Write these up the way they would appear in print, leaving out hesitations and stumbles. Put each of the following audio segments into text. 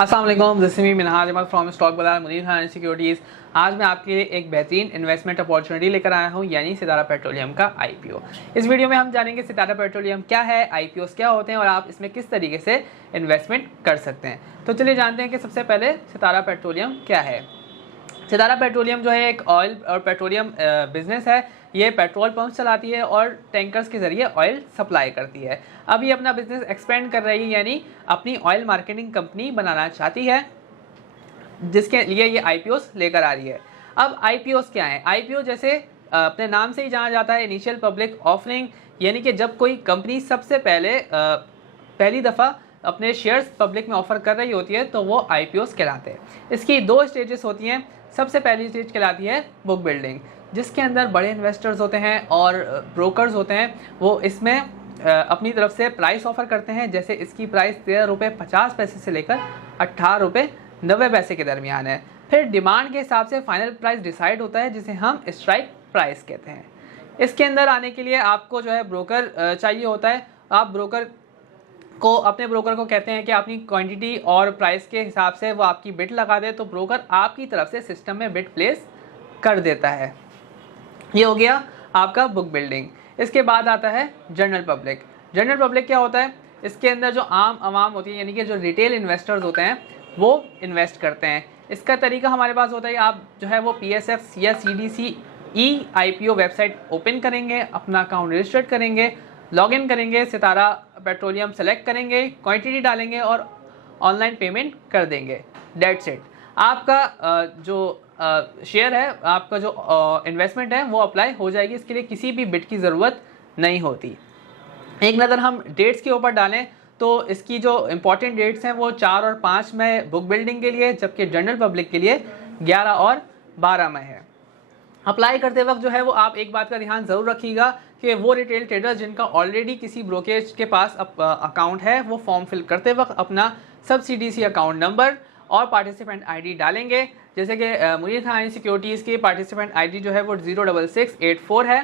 अस्सलाम वालेकुम, this is me Minhaj Ahmad from stock bazaar Munir Khan securities. आज मैं आपके लिए एक बेहतरीन इन्वेस्टमेंट अपॉर्चुनिटी लेकर आया हूं, यानी सितारा पेट्रोलियम का आईपीओ। इस वीडियो में हम जानेंगे सितारा पेट्रोलियम क्या है, आईपीओस क्या होते हैं और आप इसमें किस तरीके से इन्वेस्टमेंट कर सकते हैं। तो चलिए जानते हैं कि सबसे पहले सितारा पेट्रोलियम क्या है। सितारा पेट्रोलियम जो है एक ऑयल और पेट्रोलियम बिजनेस है। ये पेट्रोल पंप चलाती है और टैंकर्स के ज़रिए ऑयल सप्लाई करती है। अब ये अपना बिजनेस एक्सपेंड कर रही है, यानी अपनी ऑयल मार्केटिंग कंपनी बनाना चाहती है, जिसके लिए ये आईपीओस लेकर आ रही है। अब आईपीओस क्या है? आईपीओ जैसे अपने नाम से ही जाना जाता है, इनिशियल पब्लिक ऑफरिंग, यानी कि जब कोई कंपनी सबसे पहली दफ़ा अपने शेयर्स पब्लिक में ऑफर कर रही होती है तो वो आईपीओस कहलाते हैं। इसकी दो स्टेजेस होती हैं। सबसे पहली स्टेज कहलाती है बुक बिल्डिंग, जिसके अंदर बड़े इन्वेस्टर्स होते हैं और ब्रोकर्स होते हैं। वो इसमें अपनी तरफ से प्राइस ऑफर करते हैं। जैसे इसकी प्राइस 13 रुपये 50 पैसे से लेकर 18 रुपये 90 पैसे के दरमियान है। फिर डिमांड के हिसाब से फाइनल प्राइस डिसाइड होता है, जिसे हम स्ट्राइक प्राइस कहते हैं। इसके अंदर आने के लिए आपको जो है ब्रोकर चाहिए होता है। आप अपने ब्रोकर को कहते हैं कि अपनी क्वांटिटी और प्राइस के हिसाब से वो आपकी बिड लगा दे, तो ब्रोकर आपकी तरफ से सिस्टम में बिड प्लेस कर देता है। ये हो गया आपका बुक बिल्डिंग। इसके बाद आता है जनरल पब्लिक। जनरल पब्लिक क्या होता है? इसके अंदर जो आम आवाम होती है, यानी कि जो रिटेल इन्वेस्टर्स होते हैं, वो इन्वेस्ट करते हैं। इसका तरीका हमारे पास होता है, आप जो है वो PSF या CDC IPO वेबसाइट ओपन करेंगे, अपना अकाउंट रजिस्टर्ड करेंगे, लॉगिन करेंगे, सितारा पेट्रोलियम सेलेक्ट करेंगे, क्वांटिटी डालेंगे और ऑनलाइन पेमेंट कर देंगे। That's it. आपका जो शेयर है, आपका जो इन्वेस्टमेंट है, वो अप्लाई हो जाएगी। इसके लिए किसी भी बिड की ज़रूरत नहीं होती। एक नज़र हम डेट्स के ऊपर डालें तो इसकी जो इम्पॉर्टेंट डेट्स हैं वो 4 और 5 मई बुक बिल्डिंग के लिए, जबकि जनरल पब्लिक के लिए 11 और 12 मई है। अप्लाई करते वक्त जो है वो आप एक बात का ध्यान ज़रूर रखिएगा कि वो रिटेल ट्रेडर जिनका ऑलरेडी किसी ब्रोकरेज के पास अकाउंट है, वो फॉर्म फिल करते वक्त अपना सब CDC अकाउंट नंबर और पार्टिसिपेंट ID डालेंगे। जैसे कि मुनीर खान सिक्योरिटीज़ की पार्टिसिपेंट ID जो है वो 06684 है,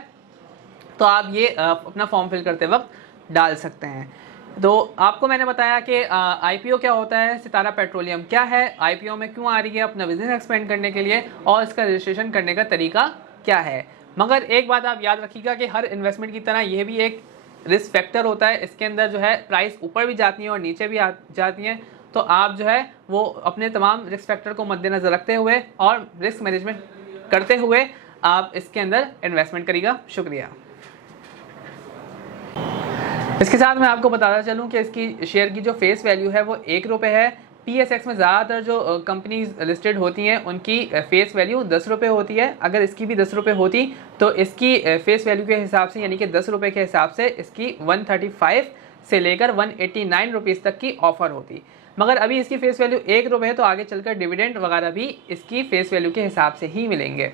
तो आप ये अपना फॉर्म फिल करते वक्त डाल सकते हैं। तो आपको मैंने बताया कि IPO क्या होता है, सितारा पेट्रोलियम क्या है, IPO में क्यों आ रही है, अपना बिजनेस एक्सपेंड करने के लिए, और इसका रजिस्ट्रेशन करने का तरीका क्या है। मगर एक बात आप याद रखिएगा कि हर इन्वेस्टमेंट की तरह यह भी एक रिस्क फैक्टर होता है। इसके अंदर जो है प्राइस ऊपर भी जाती है और नीचे भी जाती हैं, तो आप जो है वो अपने तमाम रिस्क फैक्टर को मद्देनज़र रखते हुए और रिस्क मैनेजमेंट करते हुए आप इसके अंदर इन्वेस्टमेंट करिएगा। शुक्रिया। इसके साथ मैं आपको बताता चलूं कि इसकी शेयर की जो फेस वैल्यू है वो 1 रुपये है। PSX में ज़्यादातर जो कंपनीज लिस्टेड होती हैं उनकी फेस वैल्यू 10 रुपये होती है। अगर इसकी भी 10 रुपये होती तो इसकी फेस वैल्यू के हिसाब से, यानी कि 10 रुपये के हिसाब से, इसकी 135 से लेकर 189 रुपीज़ तक की ऑफ़र होती। मगर अभी इसकी फेस वैल्यू 1 रुपये है, तो आगे चलकर डिविडेंड वगैरह भी इसकी फेस वैल्यू के हिसाब से ही मिलेंगे।